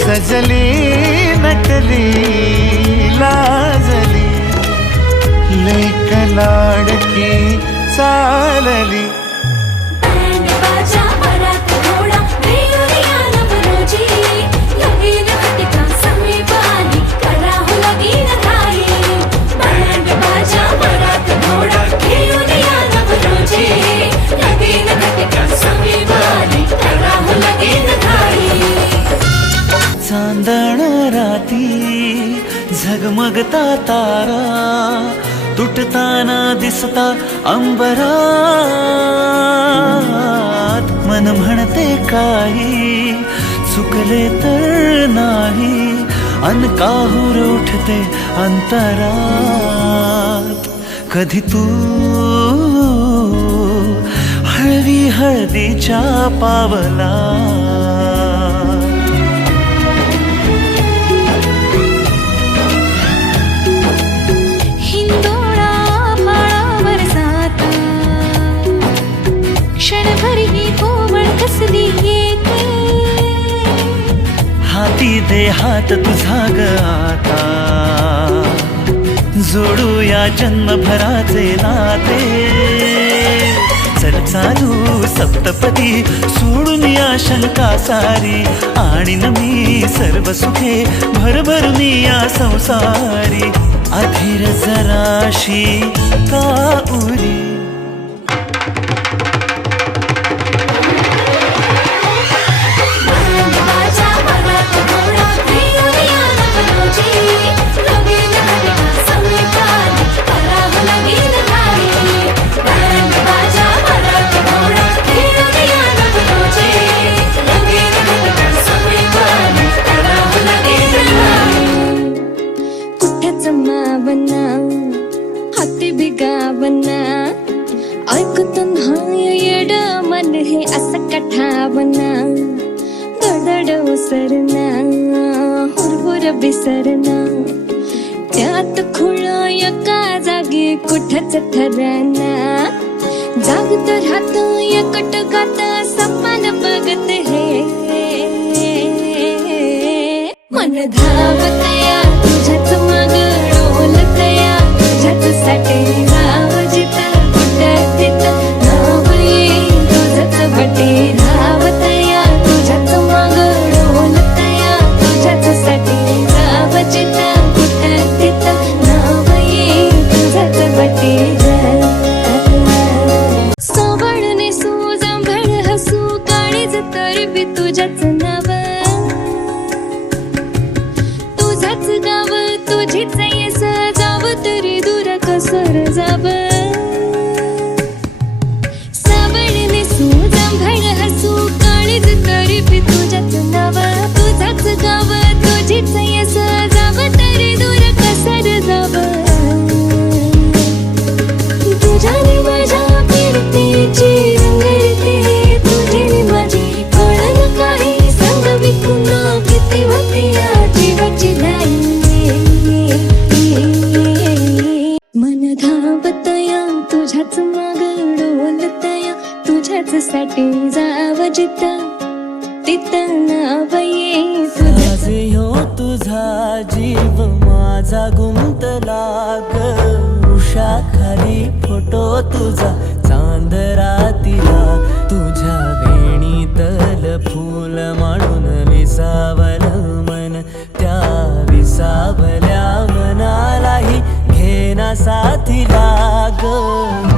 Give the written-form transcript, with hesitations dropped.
सजली नटली लाजली लेक लाडकी चालली चांदण राती झगमगता तारा तुटताना दिसता अंबरा म्हणते काही चुकले तर नाही अन काहूर उठते अंतरात कधी तू हळवी हळदीच्या पावला हिंदोळा माळावर जाता क्षणभर ही कोवळ कसली येते हाती दे हात तुझा ग आता जोडूया जन्मभराचे नाते चल चालू सप्तपदी सोडून या शंका सारी आणीन मी सर्व सुखे भरभरून या संसारी अधीर जराशी का उरी हाती बिगावना ऐकतो न्हाय येड मन हे असं कठावना दडड उसरना हुरहुर बिसरना त्यात खुळा एका जागी कुठच ठरना जागत राहत एकटकात सपन बघत हे मन धावतया तुझ्याच माग डोलतया तुझ्याचसाठी राव जिथं कुठं तिथं नाव येईल तुझंच बटे धावतया तुझ्याच माग डोलतया तुझ्याचसाठी राव जिथं कुठं तिथं नाव येईल तुझंच बटे सावळने सुजांभळ हसू काळीज तर बी तुझ्याच नाव तुझाच गाव तुझीच येस जाव तरी दूर कसर जाव सावळने सुजांभळ हसू काळीज तरी बी तुझ्याच नाव तुझाच गाव तुझीच येस जाव तरी दूर कसर जाव तुझ्याने माझ्या फिरतेची रंगरते तुझी माझी कळण काही संग विकून किती होती या जीवाची लाई मन धावतया तुझ्याच माग डोलतया तुझ्याच साठी जाव जिथं तिथं नाव ये आज ह्यो तुझा जीव माझा गुंतला ग उषाखाली फोटो तुझा चांद रातीला तुझ्या वेणीतल फूल म्हणून विसावल मन त्या विसावल्या मनालाही घेना साथीला ग